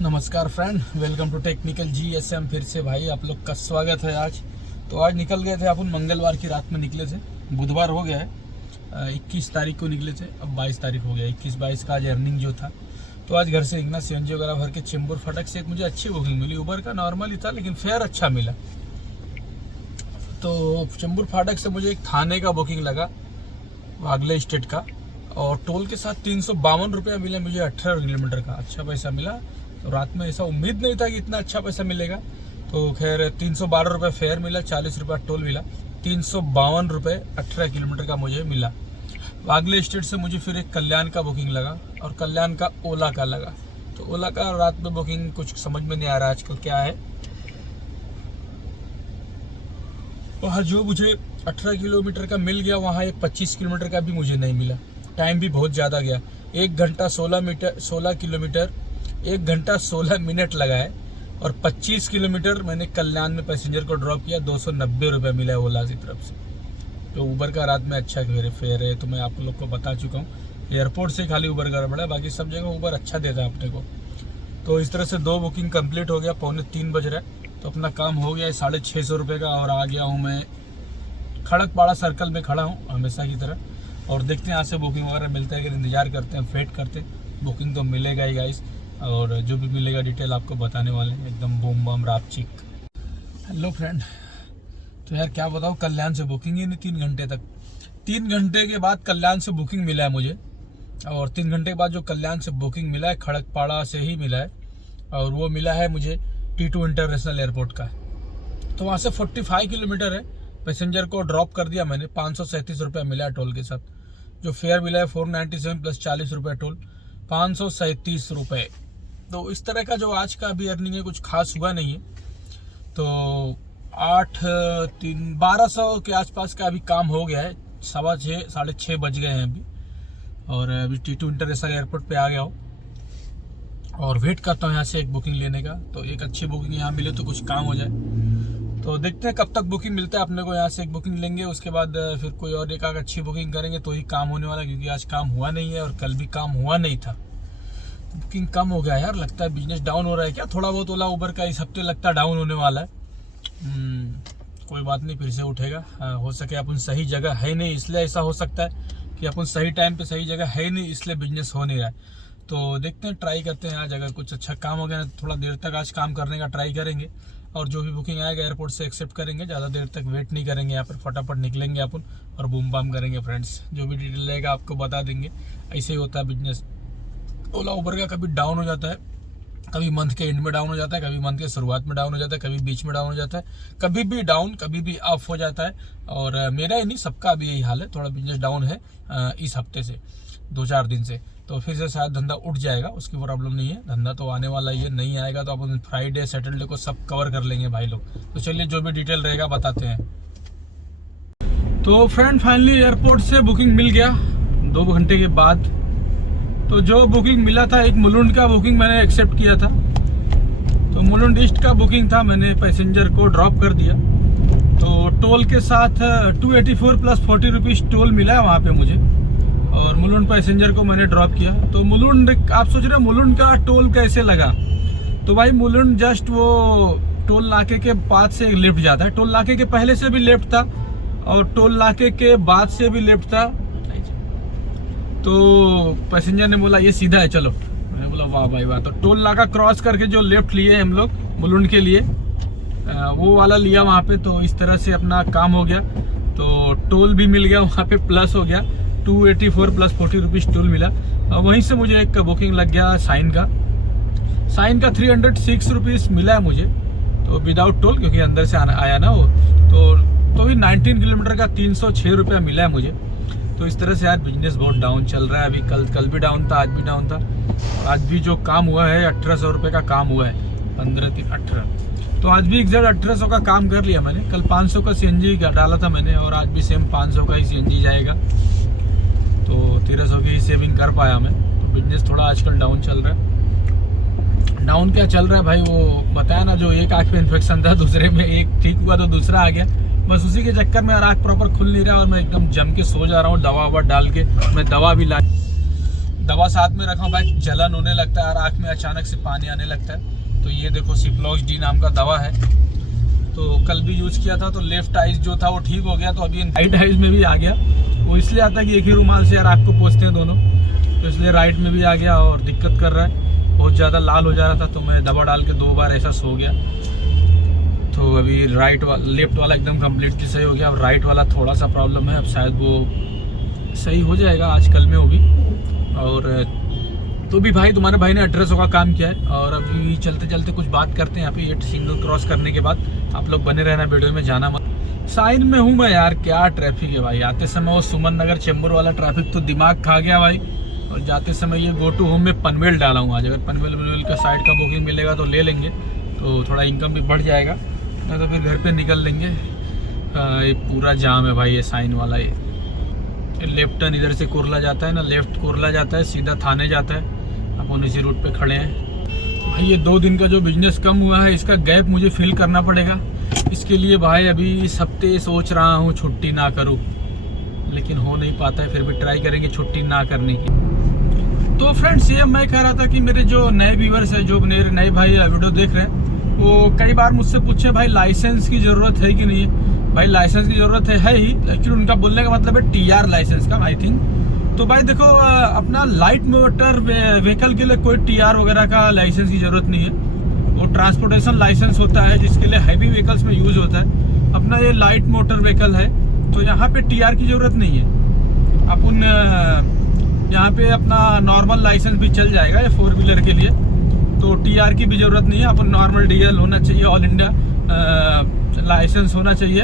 नमस्कार friend, welcome to Technical GSM. फिर से भाई आप लोग का स्वागत है। आज निकल गए थे अपन, मंगलवार की रात में निकले थे। बुधवार हो गया है, 21 तारीख को निकले थे, अब 22 तारीख हो गया। 21-22 का आज अर्निंग जो था, तो आज घर से निकला सीएनजी वगैरह भर के चेंबूर फाटक से। एक मुझे अच्छी बुकिंग मिली, उबर का नॉर्मल ही था लेकिन फेयर अच्छा मिला। तो चेंबूर फाटक से मुझे एक थाने का बुकिंग लगा, वागले स्टेट का, और टोल के साथ 352 रुपया मिला मुझे 18 किलोमीटर का। अच्छा पैसा मिला। तो रात में ऐसा उम्मीद नहीं था कि इतना अच्छा पैसा मिलेगा। तो खैर 312 रुपये फेयर मिला, 40 रुपया टोल मिला, 352 रुपये 18 किलोमीटर का मुझे मिला। वागले स्टेट से मुझे फिर एक कल्याण का बुकिंग लगा, और कल्याण का ओला का लगा। तो ओला का रात में बुकिंग कुछ समझ में नहीं आ रहा आजकल क्या है। वहाँ जो मुझे 18 किलोमीटर का मिल गया, वहाँ एक 25 किलोमीटर का भी मुझे नहीं मिला। टाइम भी बहुत ज़्यादा गया, 1 घंटा 16 किलोमीटर 1 घंटा 16 मिनट लगा है। और 25 किलोमीटर मैंने कल्याण में पैसेंजर को ड्रॉप किया, 290 रुपये मिला है ओला की तरफ से। तो उबर का रात में अच्छा फेयर है, तो मैं आप लोग को बता चुका हूँ। एयरपोर्ट से खाली उबर गड़बड़ा है, बाकी सब जगह उबर अच्छा देता है अपने को। तो इस तरह से 2 बुकिंग कंप्लीट हो गया, 3:45 बज रहा है। तो अपना काम हो गया है 650 रुपये का। और आ गया हूँ मैं खड़कपाड़ा सर्कल में खड़ा हूँ हमेशा की तरह। और देखते हैं यहाँ से बुकिंग वगैरह मिलता है कि इंतज़ार करते हैं, वेट करते हैं। बुकिंग तो मिलेगा ही गाइस, और जो भी मिलेगा डिटेल आपको बताने वाले हैं, एकदम बूम बम रापचिक। हेलो फ्रेंड, तो यार क्या बताऊँ, कल्याण से बुकिंग ही नहीं 3 घंटे तक। 3 घंटे के बाद कल्याण से बुकिंग मिला है मुझे, और 3 घंटे के बाद जो कल्याण से बुकिंग मिला है खड़कपाड़ा से ही मिला है, और वो मिला है मुझे T2 इंटरनेशनल एयरपोर्ट का। तो वहाँ से 45 किलोमीटर है। पैसेंजर को ड्रॉप कर दिया मैंने, 537 रुपये मिला है टोल के साथ। जो फेयर मिला है 497 प्लस 40 रुपये टोल, 537 रुपये। तो इस तरह का जो आज का अभी अर्निंग है, कुछ खास हुआ नहीं है। तो 1200 के आसपास का अभी काम हो गया है। 6:15 साढ़े 6 बज गए हैं अभी, और अभी T2 इंटरनेशनल एयरपोर्ट पे आ गया हूँ, और वेट करता हूँ यहाँ से एक बुकिंग लेने का। तो एक अच्छी बुकिंग यहाँ मिले तो कुछ काम हो जाए। तो देखते हैं कब तक बुकिंग मिलता है अपने को। यहाँ से एक बुकिंग लेंगे, उसके बाद फिर कोई और एक अच्छी बुकिंग करेंगे तो ही काम होने वाला, क्योंकि आज काम हुआ नहीं है और कल भी काम हुआ नहीं था। बुकिंग कम हो गया यार, लगता है बिजनेस डाउन हो रहा है क्या। थोड़ा बहुत ओला उबर का इस हफ्ते लगता है डाउन होने वाला है। कोई बात नहीं, फिर से उठेगा। हो सके अपन सही जगह है नहीं, इसलिए ऐसा हो सकता है कि अपन सही टाइम पे सही जगह है नहीं, इसलिए बिजनेस हो नहीं रहा है। तो देखते हैं, ट्राई करते हैं। आज अगर कुछ अच्छा काम हो गया तो थोड़ा देर तक आज काम करने का ट्राई करेंगे, और जो भी बुकिंग आएगा एयरपोर्ट से एक्सेप्ट करेंगे। ज़्यादा देर तक वेट नहीं करेंगे, यहाँ पर फटाफट निकलेंगे अपन और बूम बाम करेंगे फ्रेंड्स। जो भी डिटेल रहेगा आपको बता देंगे। ऐसे ही होता है बिजनेस। ओला उबर का कभी डाउन हो जाता है, कभी मंथ के एंड में डाउन हो जाता है, कभी मंथ के शुरुआत में डाउन हो जाता है, कभी बीच में डाउन हो जाता है, कभी भी डाउन कभी भी अप हो जाता है। और मेरा ही नहीं, सबका अभी यही हाल है। थोड़ा बिजनेस डाउन है इस हफ्ते से, 2-4 दिन से। तो फिर से शायद धंधा उठ जाएगा, उसकी प्रॉब्लम नहीं है। धंधा तो आने वाला ही है, नहीं आएगा तो अपन फ्राइडे सैटरडे को सब कवर कर लेंगे भाई लोग। तो चलिए जो भी डिटेल रहेगा बताते हैं। तो फ्रेंड फाइनली एयरपोर्ट से बुकिंग मिल गया 2 घंटे के बाद। तो जो बुकिंग मिला था, एक मुलुंड का बुकिंग मैंने एक्सेप्ट किया था। तो मुलुंड ईस्ट का बुकिंग था, मैंने पैसेंजर को ड्रॉप कर दिया। तो टोल के साथ 284 प्लस 40 रुपीज़ टोल मिला है वहाँ पे मुझे, और मुलुंड पैसेंजर को मैंने ड्रॉप किया। तो मुलुंड, आप सोच रहे हो मुलुंड का टोल कैसे लगा। तो भाई मुलुंड जस्ट वो टोल नाके के बाद से लेफ्ट जाता है। टोल नाके के पहले से भी लेफ्ट था, और टोल नाके के बाद से भी लेफ्ट था। तो पैसेंजर ने बोला ये सीधा है, चलो। मैंने बोला वाह भाई वाह। तो टोल नाका क्रॉस करके जो लेफ्ट लिए हम लोग मुलुंड के लिए, वो वाला लिया वहाँ पे। तो इस तरह से अपना काम हो गया। तो टोल भी मिल गया वहाँ पे, प्लस हो गया 284 प्लस 40 रुपीज़ टोल मिला। वहीं से मुझे एक बुकिंग लग गया साइन का 306 रुपीज़ मिला है मुझे। तो विदाउट टोल, क्योंकि अंदर से आया ना वो। तो भी 19 किलोमीटर का 306 रुपया मिला है मुझे। तो इस तरह से यार बिजनेस बहुत डाउन चल रहा है अभी। कल भी डाउन था, आज भी डाउन था। आज भी जो काम हुआ है 1800 रुपये का काम हुआ है, 15-3-18। तो आज भी एग्जैक्ट 1800 का काम कर लिया मैंने। कल 500 का CNG डाला था मैंने, और आज भी सेम 500 का ही CNG जाएगा। तो 1300 की सेविंग कर पाया मैं। तो बिजनेस थोड़ा आजकल डाउन चल रहा है। डाउन क्या चल रहा है भाई, वो बताया ना, जो एक आँख में इन्फेक्शन था, दूसरे में एक ठीक हुआ तो दूसरा आ गया। बस उसी के चक्कर में आँख प्रॉपर खुल नहीं रहा, और मैं एकदम जम के सो जा रहा हूँ। दवा ववा डाल के मैं दवा भी ला दवा साथ में रखा हूँ भाई, जलन होने लगता है और आँख में अचानक से पानी आने लगता है। तो ये देखो सिप्लॉक्स डी नाम का दवा है, तो कल भी यूज़ किया था तो लेफ्ट आइज जो था वो ठीक हो गया, तो अभी राइट आइज में भी आ गया। वो इसलिए आता है कि एक ही रुमाल से यार आँख को पोंछते हैं दोनों, तो इसलिए राइट में भी आ गया और दिक्कत कर रहा है, बहुत ज़्यादा लाल हो जा रहा था। तो मैं दवा डाल के 2 बार ऐसा सो गया, तो अभी लेफ्ट वाला एकदम कम्प्लीटली सही हो गया। अब राइट वाला थोड़ा सा प्रॉब्लम है, अब शायद वो सही हो जाएगा आजकल में वो भी। और तो भी भाई तुम्हारे भाई ने एड्रेसों का काम किया है, और अभी चलते चलते कुछ बात करते हैं यहाँ पे। ये सिग्नल क्रॉस करने के बाद आप लोग बने रहना वीडियो में, जाना मत। साइन में हूँ मैं यार, क्या ट्रैफिक है भाई। आते समय वो सुमन नगर चेंबूर वाला ट्रैफिक तो दिमाग खा गया भाई, और जाते समय ये गो टू होम में पनवेल डाला हूँ आज। अगर पनवेल का साइड का बुकिंग मिलेगा तो ले लेंगे, तो थोड़ा इनकम भी बढ़ जाएगा, नहीं तो फिर घर पे निकल लेंगे। ये पूरा जाम है भाई, ये साइन वाला। ये लेफ्ट टर्न इधर से कुरला जाता है ना, लेफ्ट कुरला जाता है सीधा थाने जाता है। अपन इसी रूट पे खड़े हैं भाई। ये 2 दिन का जो बिजनेस कम हुआ है, इसका गैप मुझे फिल करना पड़ेगा। इसके लिए भाई अभी इस हफ्ते सोच रहा हूँ छुट्टी ना करूँ, लेकिन हो नहीं पाता है। फिर भी ट्राई करेंगे छुट्टी ना करने की। तो फ्रेंड्स, ये मैं कह रहा था कि मेरे जो नए व्यूअर्स हैं, जो मेरे नए भाई वीडियो देख रहे हैं, वो कई बार मुझसे पूछे भाई लाइसेंस की ज़रूरत है कि नहीं है। भाई लाइसेंस की ज़रूरत है ही, एक्चुअली उनका बोलने का मतलब है TR लाइसेंस का, आई थिंक। तो भाई देखो, अपना लाइट मोटर व्हीकल के लिए कोई TR वगैरह का लाइसेंस की ज़रूरत नहीं है। वो ट्रांसपोर्टेशन लाइसेंस होता है जिसके लिए हैवी व्हीकल्स में यूज़ होता है। अपना ये लाइट मोटर व्हीकल है, तो यहाँ पे TR की ज़रूरत नहीं है। अपन यहाँ पे अपना नॉर्मल लाइसेंस भी चल जाएगा ये 4 व्हीलर के लिए, तो TR की भी ज़रूरत नहीं है। अपन नॉर्मल DL होना चाहिए, ऑल इंडिया लाइसेंस होना चाहिए,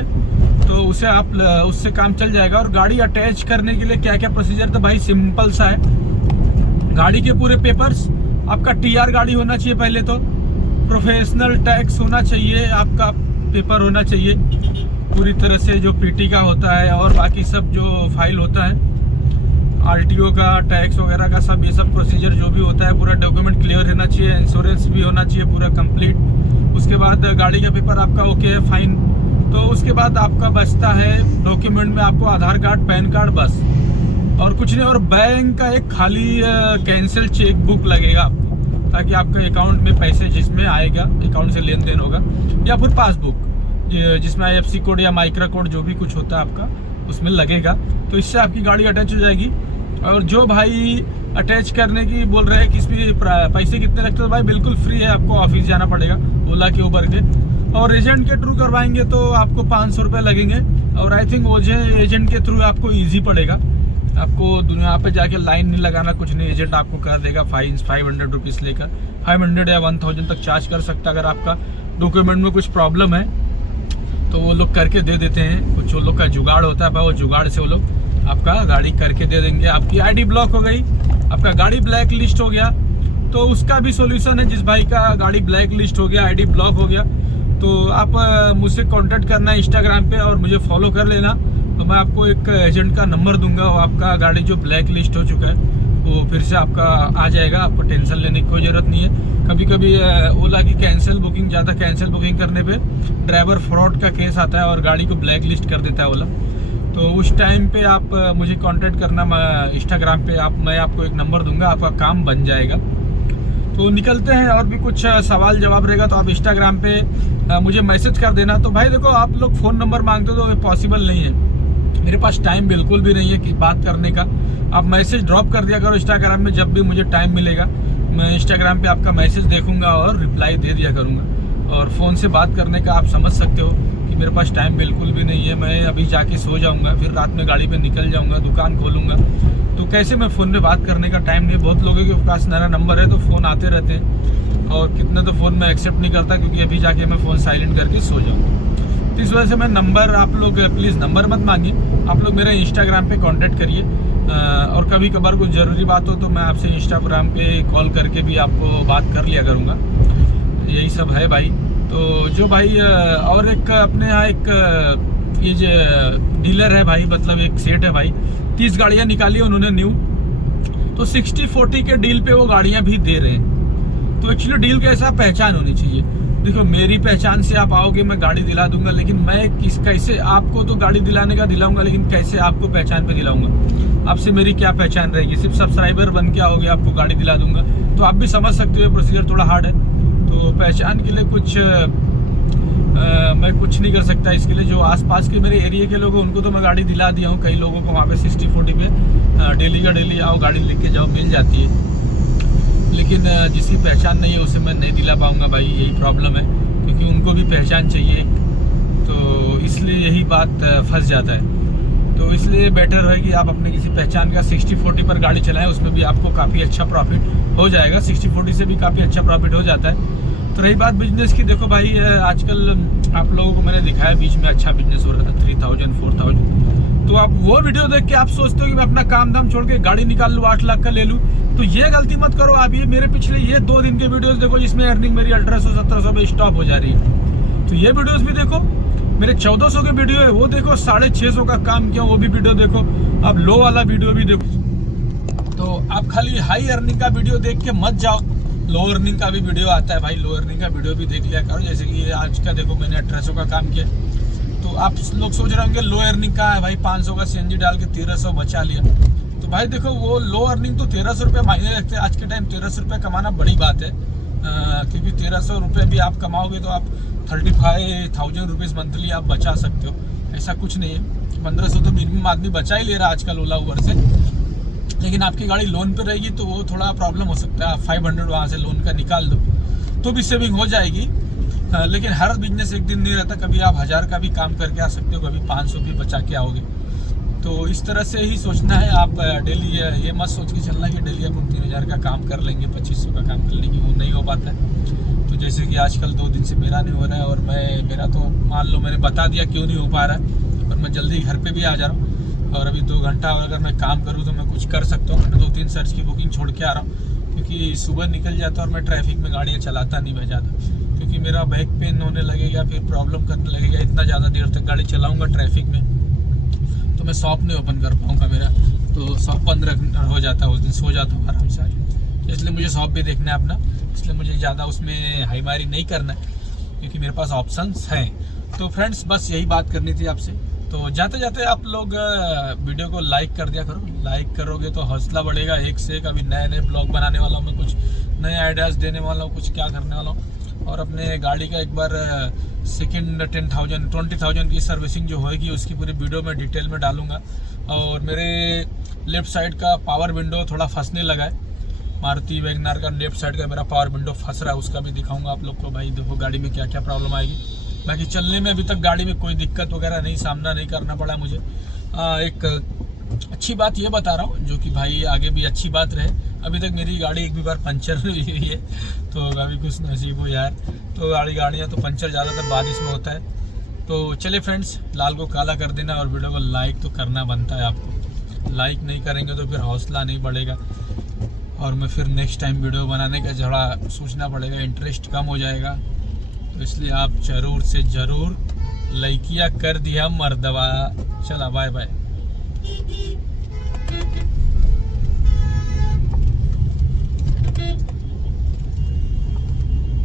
तो उसे आप उससे काम चल जाएगा। और गाड़ी अटैच करने के लिए क्या क्या प्रोसीजर, तो भाई सिंपल सा है। गाड़ी के पूरे पेपर्स, आपका TR गाड़ी होना चाहिए पहले तो, प्रोफेशनल टैक्स होना चाहिए, आपका पेपर होना चाहिए पूरी तरह से जो PT का होता है, और बाकी सब जो फाइल होता है RTO का, टैक्स वगैरह का, सब ये सब प्रोसीजर जो भी होता है, पूरा डॉक्यूमेंट क्लियर रहना चाहिए, इंश्योरेंस भी होना चाहिए पूरा कंप्लीट। उसके बाद गाड़ी का पेपर आपका ओके है, फाइन। तो उसके बाद आपका बचता है डॉक्यूमेंट में आपको आधार कार्ड, पैन कार्ड, बस और कुछ नहीं। और बैंक का एक खाली कैंसिल चेक बुक लगेगा आपको, ताकि आपके अकाउंट में पैसे जिसमें आएगा, अकाउंट से लेन देन होगा, या फिर पासबुक जिसमें IFSC कोड या माइक्रो कोड जो भी कुछ होता है आपका उसमें लगेगा। तो इससे आपकी गाड़ी अटैच हो जाएगी। और जो भाई अटैच करने की बोल रहे हैं कि इसमें पैसे कितने लगते हैं, तो भाई बिल्कुल फ्री है, आपको ऑफिस जाना पड़ेगा ओला के, उबर के। और एजेंट के थ्रू करवाएंगे तो आपको 500 रुपये लगेंगे। और आई थिंक वो एजेंट के थ्रू आपको ईजी पड़ेगा, आपको दुनिया पे जाके लाइन नहीं लगाना, कुछ नहीं। एजेंट आपको कर देगा 500 रुपीज़ लेकर, 500 या 1000 तक चार्ज कर सकता है। अगर आपका डॉक्यूमेंट में कुछ प्रॉब्लम है तो वो लोग करके दे देते हैं। कुछ वो लोग का जुगाड़ होता है, वो जुगाड़ से वो लोग आपका गाड़ी करके दे देंगे। आपकी ID ब्लॉक हो गई, आपका गाड़ी ब्लैक लिस्ट हो गया, तो उसका भी सोल्यूशन है। जिस भाई का गाड़ी ब्लैक लिस्ट हो गया, ID ब्लॉक हो गया, तो आप मुझसे कांटेक्ट करना है इंस्टाग्राम पे और मुझे फॉलो कर लेना। तो मैं आपको एक एजेंट का नंबर दूंगा, वो आपका गाड़ी जो ब्लैक लिस्ट हो चुका है वो फिर से आपका आ जाएगा। आपको टेंशन लेने की कोई ज़रूरत नहीं है। कभी कभी ओला की ज़्यादा कैंसिल बुकिंग करने पे ड्राइवर फ्रॉड का केस आता है और गाड़ी को ब्लैक लिस्ट कर देता है ओला। तो उस टाइम पे आप मुझे कांटेक्ट करना इंस्टाग्राम पे, मैं आपको एक नंबर दूंगा, आपका काम बन जाएगा। तो निकलते हैं, और भी कुछ सवाल जवाब रहेगा तो आप इंस्टाग्राम पे मुझे मैसेज कर देना। तो भाई देखो, आप लोग फ़ोन नंबर मांगते हो तो ये पॉसिबल नहीं है, मेरे पास टाइम बिल्कुल भी नहीं है कि बात करने का। आप मैसेज ड्रॉप कर दिया करो इंस्टाग्राम में, जब भी मुझे टाइम मिलेगा मैं इंस्टाग्राम पे आपका मैसेज देखूंगा और रिप्लाई दे दिया करूंगा। और फ़ोन से बात करने का आप समझ सकते हो कि मेरे पास टाइम बिल्कुल भी नहीं है। मैं अभी जाके सो जाऊंगा, फिर रात में गाड़ी पे निकल जाऊंगा, दुकान खोलूंगा, तो कैसे मैं फ़ोन पे बात करने का टाइम नहीं। बहुत लोगों के पास नया नंबर है तो फ़ोन आते रहते हैं, और कितने तो फ़ोन में एक्सेप्ट नहीं करता, क्योंकि अभी जाके मैं फ़ोन साइलेंट करके सो जाऊँगा। तो इस वजह से मैं नंबर, आप लोग प्लीज़ नंबर मत मांगिए, आप लोग मेरे इंस्टाग्राम पे कांटेक्ट करिए। और कभी कभार कुछ ज़रूरी बात हो तो मैं आपसे इंस्टाग्राम पे कॉल करके भी आपको बात कर लिया करूँगा। यही सब है भाई। तो जो भाई और एक अपने यहाँ एक ये जो डीलर है भाई, मतलब एक सेट है भाई, 30 गाड़ियाँ निकाली उन्होंने न्यू, तो 60-40 के डील पे वो गाड़ियाँ भी दे रहे हैं। तो एक्चुअली डील कैसा, पहचान होनी चाहिए। देखो मेरी पहचान से आप आओगे मैं गाड़ी दिला दूंगा, लेकिन मैं कैसे आपको तो गाड़ी दिलाने का दिलाऊंगा, लेकिन कैसे आपको पहचान पे दिलाऊंगा? आपसे मेरी क्या पहचान रहेगी? सिर्फ सब्सक्राइबर बन के आओगे आपको गाड़ी दिला दूंगा, तो आप भी समझ सकते हो प्रोसीजर थोड़ा हार्ड है। तो पहचान के लिए कुछ मैं कुछ नहीं कर सकता इसके लिए। जो आसपास के मेरे एरिया के लोग हैं उनको तो मैं गाड़ी दिला दिया हूँ। कई लोगों को वहाँ पे 60-40 पे डेली का डेली आओ गाड़ी लेके जाओ मिल जाती है, लेकिन जिसकी पहचान नहीं है उसे मैं नहीं दिला पाऊँगा भाई, यही प्रॉब्लम है, क्योंकि उनको भी पहचान चाहिए, तो इसलिए यही बात फंस जाता है। तो इसलिए बेटर है कि आप अपने किसी पहचान का 60-40 पर गाड़ी चलाएं, उसमें भी आपको काफ़ी अच्छा प्रॉफिट हो जाएगा। 60-40 से भी काफ़ी अच्छा प्रॉफिट हो जाता है। तो रही बात बिजनेस की, देखो भाई आजकल आप लोगों को मैंने दिखाया बीच में अच्छा बिजनेस हो रहा था 3000-4000, तो आप वो वीडियो देख के आप सोचते हो कि मैं अपना काम धाम छोड़ के गाड़ी निकाल लूँ 8 लाख का ले लूँ, तो ये गलती मत करो आप। ये मेरे पिछले ये 2 दिन के वीडियोस देखो जिसमें अर्निंग मेरी 1800-1700 में स्टॉप हो जा रही है, तो ये वीडियोस भी देखो। मेरे 1400 के वीडियो है वो देखो, 650 का काम किया वो भी वीडियो देखो, अब लो वाला वीडियो भी देखो। तो आप खाली हाई अर्निंग का वीडियो देख के मत जाओ, लो अर्निंग का भी वीडियो आता है भाई, लो अर्निंग का वीडियो भी देख लिया करो। जैसे कि आज का देखो मैंने 1800 का काम किया, तो आप लोग सोच रहे होंगे लो अर्निंग का है भाई, 500 का CNG डाल के 1300 बचा लिया। तो भाई देखो वो लो अर्निंग तो 1300 रुपये महीने लगते हैं। आज के टाइम 1300 रुपये कमाना बड़ी बात है, क्योंकि 1300 रुपये भी आप कमाओगे तो आप 35,000 रुपीज़ मंथली आप बचा सकते हो। ऐसा कुछ नहीं है, 1500 तो मिनिमम आदमी बचा ही ले रहा है आजकल ओला उबर से। लेकिन आपकी गाड़ी लोन पे रहेगी तो वो थोड़ा प्रॉब्लम हो सकता है। आप 500 वहाँ से लोन का निकाल दो तो भी सेविंग हो जाएगी। लेकिन हर बिजनेस एक दिन नहीं रहता, कभी आप 1000 का भी काम करके आ सकते हो, कभी 500 भी बचा के आओगे। तो इस तरह से ही सोचना है आप डेली, ये मत सोच के चलना कि डेली हम 3000 का काम कर लेंगे, 2500 का काम कर लेंगे, वो नहीं हो पाता है। तो जैसे कि आजकल 2 दिन से मेरा नहीं हो रहा है, और मेरा तो मान लो मैंने बता दिया क्यों नहीं हो पा रहा है, और मैं जल्दी घर पे भी आ जा रहा हूँ। और अभी 2 घंटा अगर मैं काम करूँ तो मैं कुछ कर सकता हूँ। मैंने 2-3 सर्च की बुकिंग छोड़ के आ रहा हूँ, क्योंकि सुबह निकल जाता और मैं ट्रैफिक में गाड़ियाँ चलाता नहीं मैं ज़्यादा, क्योंकि मेरा बैक पेन होने लगेगा, फिर प्रॉब्लम करने लगेगा। इतना ज़्यादा देर तक गाड़ी चलाऊँगा ट्रैफिक में तो मैं शॉप नहीं ओपन कर पाऊँगा मेरा, तो शॉप बंद हो जाता है उस दिन, सो जाता हूँ आराम से आके। इसलिए मुझे शॉप भी देखना है अपना, इसलिए मुझे ज़्यादा उसमें हाईमारी नहीं करना है, क्योंकि मेरे पास ऑप्शंस हैं। तो फ्रेंड्स बस यही बात करनी थी आपसे। तो जाते जाते आप लोग वीडियो को लाइक कर दिया करो, लाइक करोगे तो हौसला बढ़ेगा एक से एक। अभी नए नए ब्लॉग बनाने वाला हूँ मैं, कुछ नए आइडियाज़ देने वाला हूँ, कुछ क्या करने वाला हूँ। और अपने गाड़ी का एक बार सेकेंड 20,000 की सर्विसिंग जो होएगी उसकी पूरी वीडियो में डिटेल में डालूंगा। और मेरे लेफ़्ट साइड का पावर विंडो थोड़ा फंसने लगा है, मारुति वैगनर का लेफ्ट साइड का मेरा पावर विंडो फंस रहा है, उसका भी दिखाऊंगा आप लोग को। भाई देखो गाड़ी में क्या क्या प्रॉब्लम आएगी। बाकी चलने में अभी तक गाड़ी में कोई दिक्कत वगैरह नहीं, सामना नहीं करना पड़ा मुझे। एक अच्छी बात ये बता रहा हूँ जो कि भाई आगे भी अच्छी बात रहे, अभी तक मेरी गाड़ी एक भी बार पंचर नहीं हुई है, तो अभी कुछ नसीब हो यार। तो गाड़ियाँ तो पंचर ज़्यादातर बारिश में होता है। तो चले फ्रेंड्स, लाल को काला कर देना और वीडियो को लाइक तो करना बनता है आपको। लाइक नहीं करेंगे तो फिर हौसला नहीं बढ़ेगा, और मैं फिर नेक्स्ट टाइम वीडियो बनाने का थोड़ा सोचना पड़ेगा, इंटरेस्ट कम हो जाएगा। तो इसलिए आप ज़रूर से ज़रूर लाइकिया कर दिया मर्दवा। चला बाय बाय।